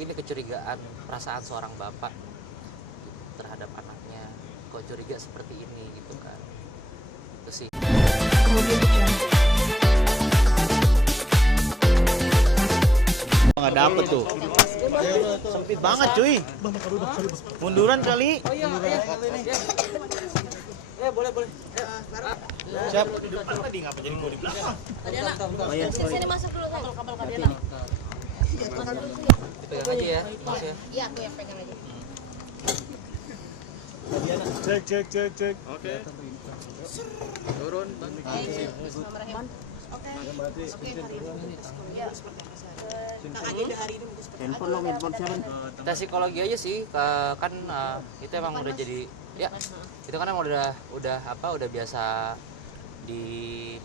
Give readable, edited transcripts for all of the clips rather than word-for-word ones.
ini kecurigaan perasaan seorang bapak terhadap anaknya, kok curiga seperti ini gitu kan. Itu sih. Nggak dapet tuh, sempit banget cuy. Munduran kali. Oh iya, boleh. Siap. Tadi ngapa jadi mau di belakang? Oh iya, sini masuk dulu kabel Kadiana. Dipegang aja ya, Mas ya. Iya, aku yang pegang aja. Cek. Oke. Turun. Bismillahirrahmanirrahim. Oke. Ya. Agenda hari ini mungkin seperti Handphone siapa? Tes psikologi aja sih, kan itu emang udah jadi ya, itu kan emang udah biasa di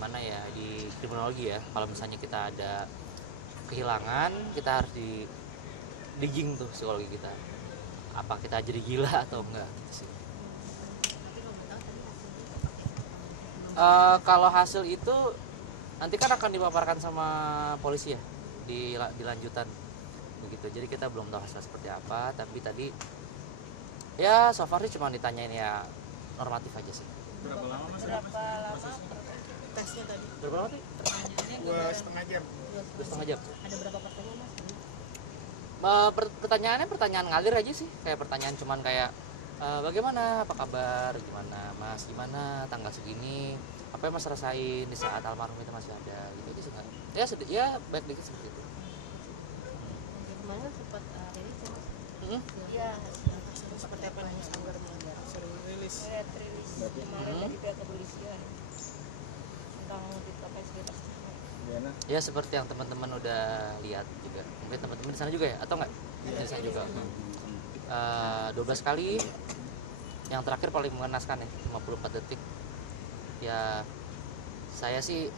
mana ya, di kriminologi ya. Kalau misalnya kita ada kehilangan, kita harus digging tuh psikologi kita, apa kita jadi gila atau enggak gitu sih. Kalau hasil itu nanti kan akan dipaparkan sama polisi ya di lanjutan begitu. Jadi kita belum tahu hasil seperti apa, tapi tadi ya so far sih cuma ditanyain ya normatif aja sih. Berapa lama tesnya tadi? Berapa lama sih? Pertanyaannya 2,5 jam. Ada berapa pertanyaan, Mas? Pertanyaannya pertanyaan ngalir aja sih, kayak pertanyaan cuman kayak bagaimana, apa kabar, gimana mas, gimana tanggal segini, apa yang mas rasain di saat almarhum itu masih ada, gitu aja sih. Nggak, ya sedih, ya baik dikit seperti itu. Kemarin sempat rilis ya, Mas? Hmm? Iya, seperti apa nih Mas Anggar suruh rilis? rilis kemarin dari pihak kepolisian tentang kapasitas. Ya seperti yang teman-teman udah lihat juga, mungkin teman-teman di sana juga ya, atau enggak? Di sana juga. 12 kali, yang terakhir paling mengenaskan ya, 54 detik. Ya saya sih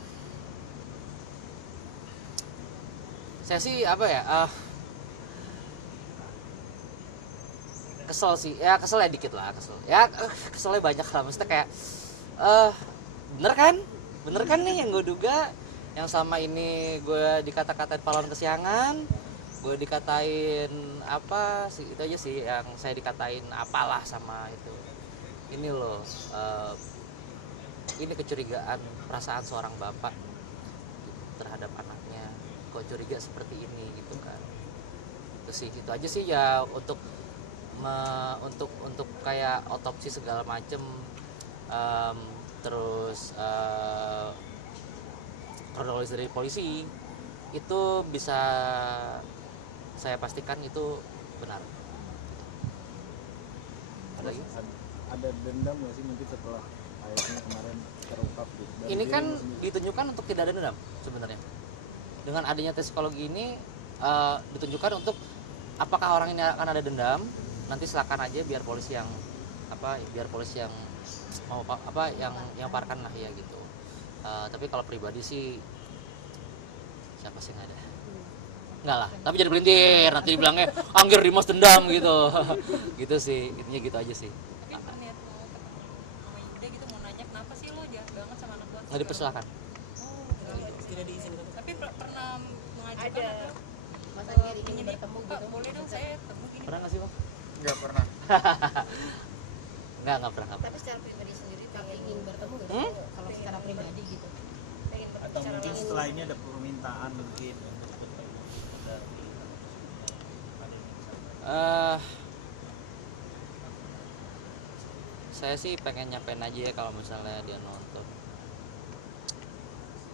apa ya, kesel sih ya, kesel ya dikit lah, keselnya banyak lah, maksudnya kayak bener kan nih yang gue duga, yang sama ini gue dikata-katain pahlawan kesiangan, gue dikatain apa sih, itu aja sih yang saya dikatain apalah sama itu. Ini loh, ini kecurigaan perasaan seorang bapak terhadap anaknya, kok curiga seperti ini gitu kan. Itu sih, itu aja sih ya, untuk kayak otopsi segala macem, terus kronologis dari polisi itu bisa saya pastikan itu benar. Ada dendam nggak sih mungkin setelah ayatnya kemarin terungkap gitu? Ini kan ditunjukkan untuk tidak ada dendam sebenarnya. Dengan adanya tes psikologi ini ditunjukkan untuk apakah orang ini akan ada dendam. Nanti silakan aja biar polisi yang mau yang parkan lah ya gitu. Tapi kalau pribadi sih siapa sih nggak ada. Enggak lah, tapi jadi belintir, nanti dibilangnya Angger Dimas dendam gitu. Gitu sih, intinya gitu aja sih. Tapi berniat mau ketemu sama Yuda gitu, mau nanya kenapa sih lo jahat banget sama anak gue? Nggak dipersilakan. Tidak diizinkan. Tapi pernah mengajukan Ada atau Mas Angger ingin ini bertemu Pak, gitu. boleh dong saya ketemu gini. Pernah nggak sih bang? nggak pernah. Nggak pernah. Tapi secara pribadi sendiri ingin bertemu gitu. Kalau secara pribadi gitu. Pengen bertemu Atau secara mungkin langsung. setelah ini ada permintaan mungkin Saya sih pengen nyampein aja ya, kalau misalnya dia nonton,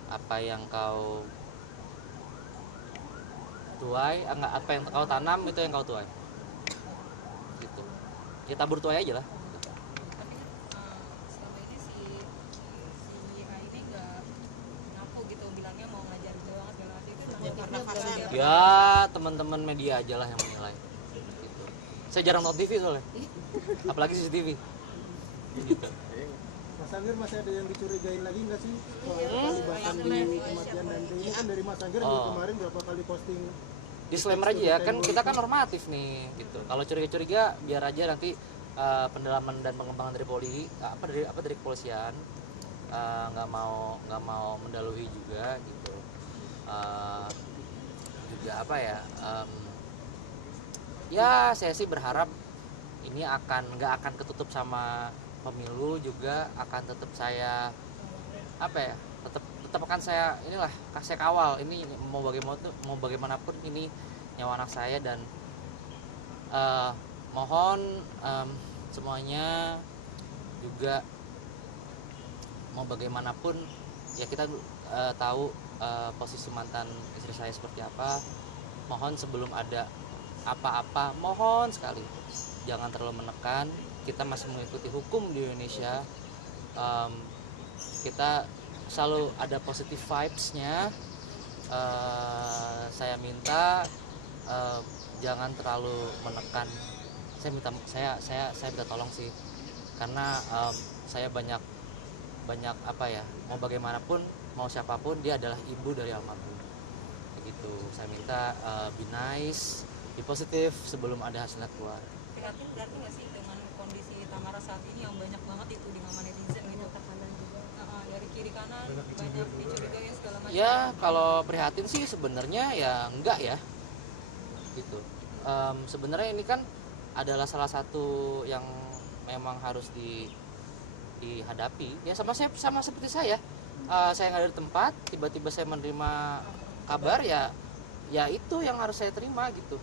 apa yang kau tuai, enggak, apa yang kau tanam itu yang kau tuai gitu ya, tabur tuai aja lah. Tapi selama ini si A ini nggak ngaku gitu, bilangnya mau ngajar doang segala macam itu Karena fakta Ya teman-teman media aja lah yang menilai gitu. Saya jarang nonton TV soalnya, apalagi CCTV gitu. Mas Angger masih ada yang dicurigain lagi nggak sih soal keterlibatan di kematian Dante ini? Kan dari Mas Angger juga kemarin berapa kali posting. Disclaimer aja ya, kan kita kan normatif nih gitu. Kalau curiga-curiga biar aja nanti pendalaman dan pengembangan dari dari kepolisian, nggak mau mendahului juga gitu. Juga apa ya, Ya saya sih berharap ini nggak akan ketutup sama pemilu, juga akan tetap saya apa ya, tetap akan saya saya kawal ini, mau bagaimanapun ini nyawa anak saya. Dan mohon semuanya juga mau bagaimanapun ya kita tahu posisi mantan istri saya seperti apa. Mohon sebelum ada apa-apa, mohon sekali jangan terlalu menekan. Kita masih mengikuti hukum di Indonesia. Kita selalu ada positive vibes-nya. Saya minta jangan terlalu menekan. Saya minta tolong sih, karena saya banyak apa ya, mau bagaimanapun, mau siapapun, dia adalah ibu dari almarhum. Begitu. Saya minta be nice, be positif sebelum ada hasilnya keluar. Prihatin berarti nggak sih dengan kondisi Tamara saat ini yang banyak banget itu di mama netizen gitu, tekanan juga dari kiri kanan banyak dicurigai segala macam. Ya kalau prihatin sih sebenarnya ya enggak ya, gitu. Sebenarnya ini kan adalah salah satu yang memang harus dihadapi ya, sama seperti saya. Saya nggak ada di tempat, tiba-tiba saya menerima kabar, ya itu yang harus saya terima gitu.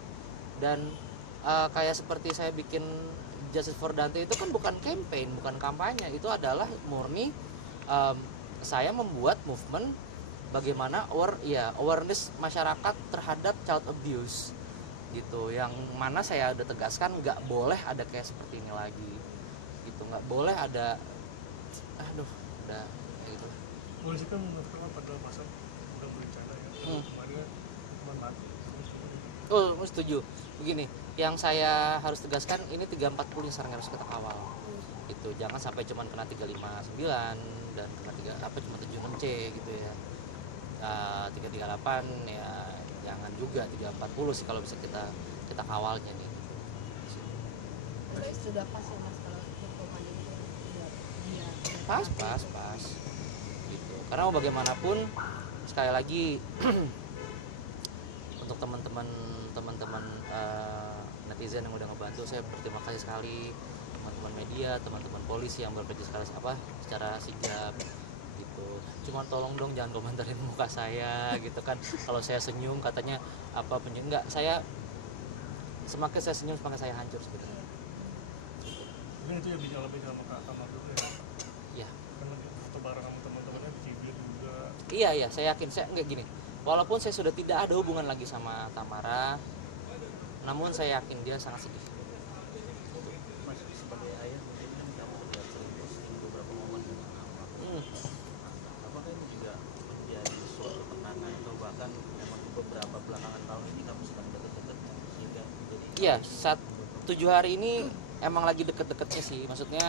Dan kayak seperti saya bikin Justice for Dante itu kan bukan campaign, bukan kampanye, itu adalah murni saya membuat movement bagaimana awareness masyarakat terhadap child abuse gitu, yang mana saya udah tegaskan nggak boleh ada kayak seperti ini lagi gitu, nggak boleh ada udah gitu. Polisi kan mengatakan pada masa udah berencana ya, kemarin cuma mati. Setuju. Begini, yang saya harus tegaskan ini 340 yang sekarang harus kita kawal gitu, jangan sampai cuma kena 359 dan kena cuma 76C gitu ya. 338 ya jangan juga, 340 sih kalau bisa kita kawalnya nih. Sudah pas ya Mas kalau hukuman ini sudah dia Pas gitu. Karena mau bagaimanapun sekali lagi untuk teman-teman netizen yang udah ngebantu, saya berterima kasih sekali. Teman-teman media, teman-teman polisi yang bekerja secara sigap gitu. Cuma tolong dong jangan komentarin muka saya gitu kan. Kalau saya senyum katanya apa enggak, semakin saya senyum semakin saya hancur sebenarnya. Mungkin itu yang bikin lebih sama Kak Tamar dulu ya. Iya. Kan lagi foto bareng sama teman-temannya di Cibir juga. Iya, saya yakin. Saya enggak gini. Walaupun saya sudah tidak ada hubungan lagi sama Tamara, namun saya yakin dia sangat sedih. Mas, sebagai ayah mungkin kan kamu terlihat sering posting beberapa momen dengan almarhum. Apakah ini juga menjadi suatu kenangan atau bahkan memang beberapa belakangan tahun ini kamu sedang deket-deket sehingga menjadi Iya, 7 hari ini emang lagi deket-deketnya sih. Maksudnya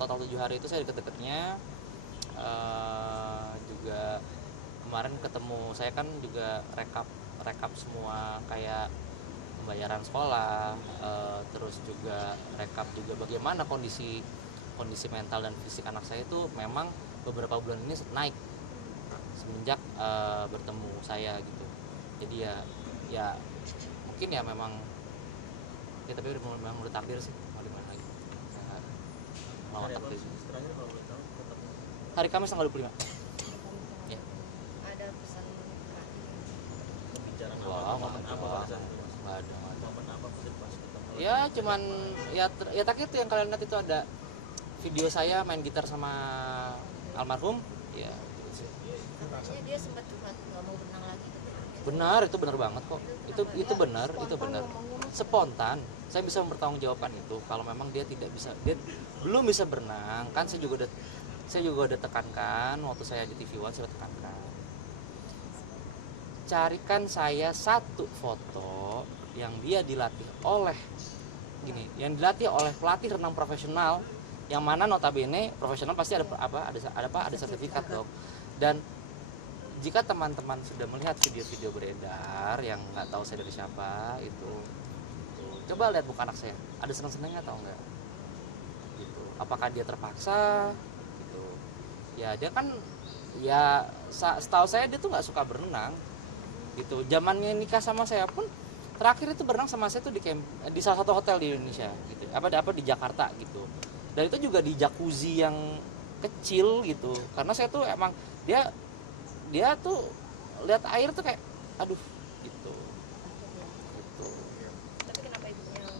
total 7 hari itu saya deket-deketnya. Juga kemarin ketemu, saya kan juga rekap semua kayak pembayaran sekolah, terus juga rekap juga bagaimana kondisi mental dan fisik anak saya itu memang beberapa bulan ini naik semenjak bertemu saya gitu. Jadi ya mungkin ya memang ya, tapi memang udah takdir sih, mau gimana lagi. Melawan hari apa takdir. terakhir kalau boleh tahu ketemu Hari Kamis tanggal 25. Ya. ada pesan terakhir. pembicaraan Wah, apa momen apa pada saat itu Mas? Nggak ada. Momen apa pas ketemu? Ya cuman ya terakhir itu yang kalian lihat itu ada video saya main gitar sama almarhum ya. Katanya dia sempat curhat nggak mau berenang lagi. Benar, itu benar banget kok. Itu benar. Spontan. Saya bisa mempertanggungjawabkan itu kalau memang dia belum bisa berenang. Kan saya juga udah tekankan waktu saya di TV One, saya tekankan. Carikan saya satu foto yang dia dilatih oleh pelatih renang profesional, yang mana notabene profesional pasti ada sertifikat dong. Dan jika teman-teman sudah melihat video-video beredar yang nggak tahu saya dari siapa itu, coba lihat muka anak saya, ada senang-senangnya atau enggak gitu. Apakah dia terpaksa gitu ya? Dia kan ya setahu saya dia tuh nggak suka berenang gitu. Zamannya nikah sama saya pun terakhir itu berenang sama saya tuh di salah satu hotel di Indonesia gitu, apa di Jakarta gitu, dan itu juga di jacuzzi yang kecil gitu, karena saya tuh emang dia tuh lihat air tuh kayak aduh gitu. Tapi kenapa ibunya bilang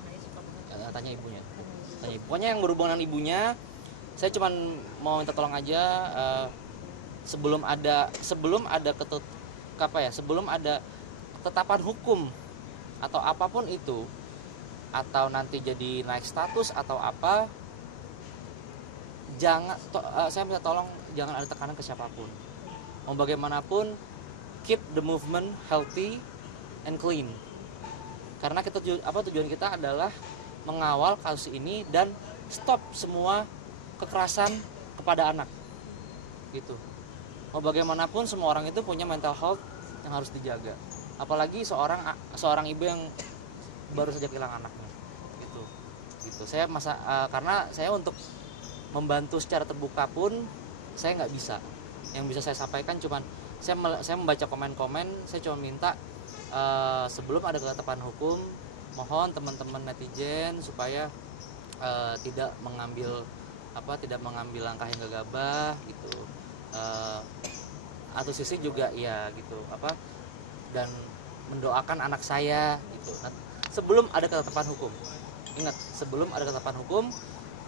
anaknya suka banget? Tanya ibunya. Pokoknya yang berhubungan dengan ibunya, saya cuman mau minta tolong aja, sebelum ada ketetapan hukum atau apapun itu, atau nanti jadi naik status atau apa, saya minta tolong jangan ada tekanan ke siapapun. Mau bagaimanapun, keep the movement healthy and clean. Karena tujuan kita adalah mengawal kasus ini dan stop semua kekerasan kepada anak. Gitu. Mau bagaimanapun semua orang itu punya mental health yang harus dijaga. Apalagi seorang ibu yang baru saja kehilangan anaknya. Gitu. Karena saya untuk membantu secara terbuka pun saya nggak bisa. Yang bisa saya sampaikan cuman saya membaca komen-komen, saya cuma minta sebelum ada ketetapan hukum, mohon teman-teman netizen supaya tidak mengambil langkah yang gegabah gitu. Atau sisi juga ya gitu dan mendoakan anak saya gitu. Nah, sebelum ada ketetapan hukum, ingat, sebelum ada ketetapan hukum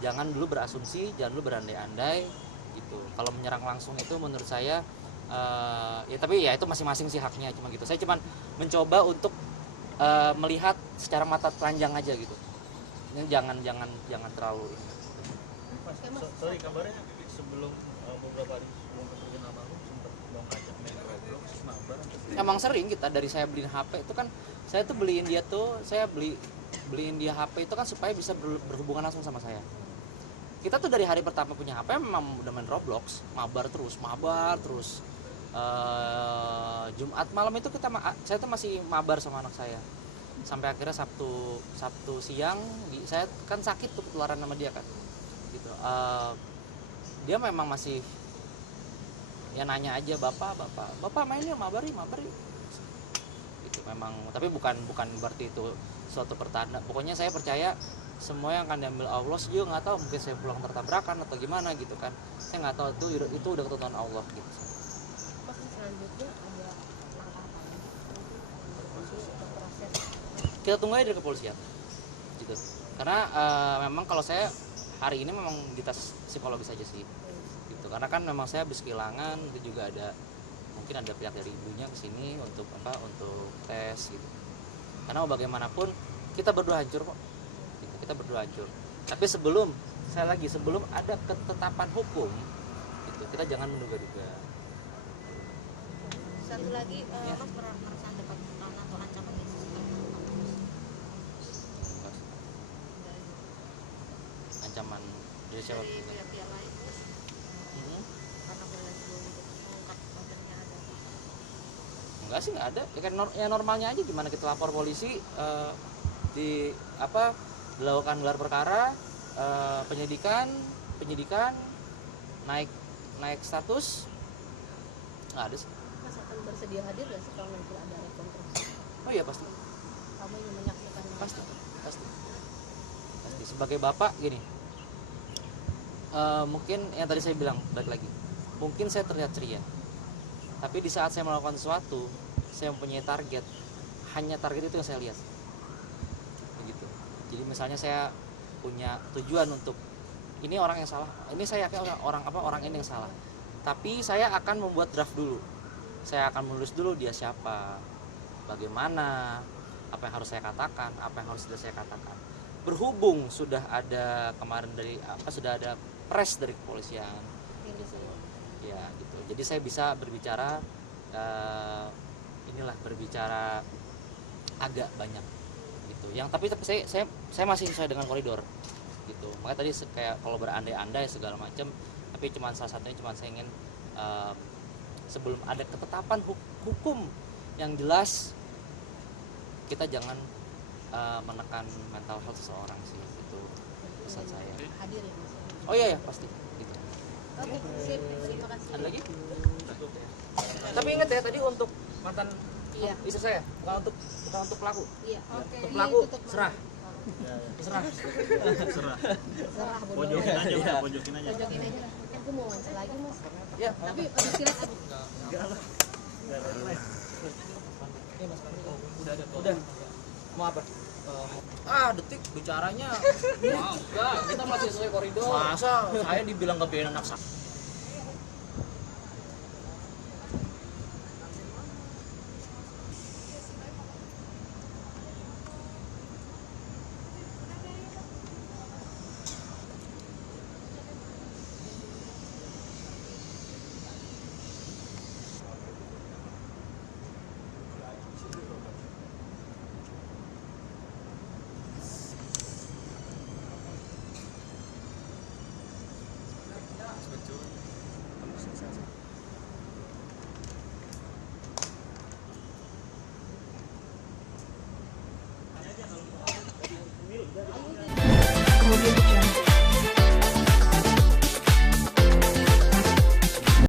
jangan dulu berasumsi, jangan dulu berandai-andai gitu. Kalau menyerang langsung itu menurut saya ya tapi ya itu masing-masing sih haknya, cuma gitu. Saya cuma mencoba untuk melihat secara mata telanjang aja gitu. Ini jangan terlalu Mas, sorry, kabarnya sebelum beberapa hari sebelum kepergian almarhum sempat mau ngajak main Roblox, mabar. Emang sering kita dari saya beliin HP itu kan, saya tuh beliin dia HP itu kan supaya bisa berhubungan langsung sama saya. Kita tuh dari hari pertama punya HP memang udah main Roblox, mabar terus. Jumat malam itu saya tuh masih mabar sama anak saya. Sampai akhirnya Sabtu siang saya kan sakit tuh ketularan sama dia kan. Gitu. Dia memang masih ya nanya aja, bapak mainnya mabar yuk gitu memang, tapi bukan berarti itu suatu pertanda. Pokoknya saya percaya semua yang akan diambil Allah, saya juga nggak tahu, mungkin saya pulang tertabrakan atau gimana gitu kan, saya nggak tahu, itu udah ketentuan Allah gitu. Mas, selanjutnya ada langkah apa lagi untuk proses? Kita tunggu aja dari kepolisian gitu, karena memang kalau saya hari ini memang di tes psikologis aja sih gitu, karena kan memang saya habis kehilangan, itu juga mungkin ada pihak dari ibunya kesini untuk tes gitu, karena mau bagaimanapun kita berdua hancur kok gitu, tapi sebelum ada ketetapan hukum gitu, kita jangan menduga-duga. Satu lagi, Mas pernah merasa dapat tekanan atau ancaman dari Ancaman dari siapa? pihak lain, Mas? Karena berlanjut untuk mengungkap kontennya ada. Enggak sih, nggak ada. Ya kan normalnya aja, gimana kita lapor polisi, dilakukan gelar perkara, penyidikan, naik status, nggak ada sih. Mas akan bersedia hadir nggak sih kalau nanti ada rekonstruksi? Oh iya pasti. Kamu ingin menyaksikannya? Pasti. Sebagai bapak gini, mungkin yang tadi saya bilang, balik lagi, mungkin saya terlihat ceria, tapi di saat saya melakukan sesuatu, saya mempunyai target, hanya target itu yang saya lihat begitu. Jadi misalnya saya punya tujuan untuk ini orang yang salah, ini saya yakin orang ini yang salah, tapi saya akan membuat draft dulu, saya akan menulis dulu dia siapa, bagaimana, apa yang harus saya katakan, apa yang harus saya katakan. Berhubung sudah ada kemarin sudah ada press dari kepolisian ya gitu, jadi saya bisa berbicara berbicara agak banyak gitu, tapi saya masih sesuai dengan koridor gitu. Makanya tadi kayak kalau berandai-andai segala macam, tapi salah satunya saya ingin sebelum ada ketetapan hukum yang jelas, kita jangan menekan mental health seseorang sih, itu pesan saya. Hadir ya, Mas? Oh iya pasti gitu. Oke, sip. Terima kasih. Ada lagi? Tapi ingat ya, tadi untuk mantan Iya. istri saya, bukan untuk pelaku. Iya. Oke. Untuk pelaku serah. Serah. Serah. Serah bodoh. Pojokin aja, Iya. udah pojokin aja. Pojokin aja lah. Kan gue mau wawancara lagi mas. Ya. Tapi silakan. Udah. Mau apa? Detik bicaranya. Enggak, kita masih sesuai koridor. Masa saya dibilang kebiayaan anak saya.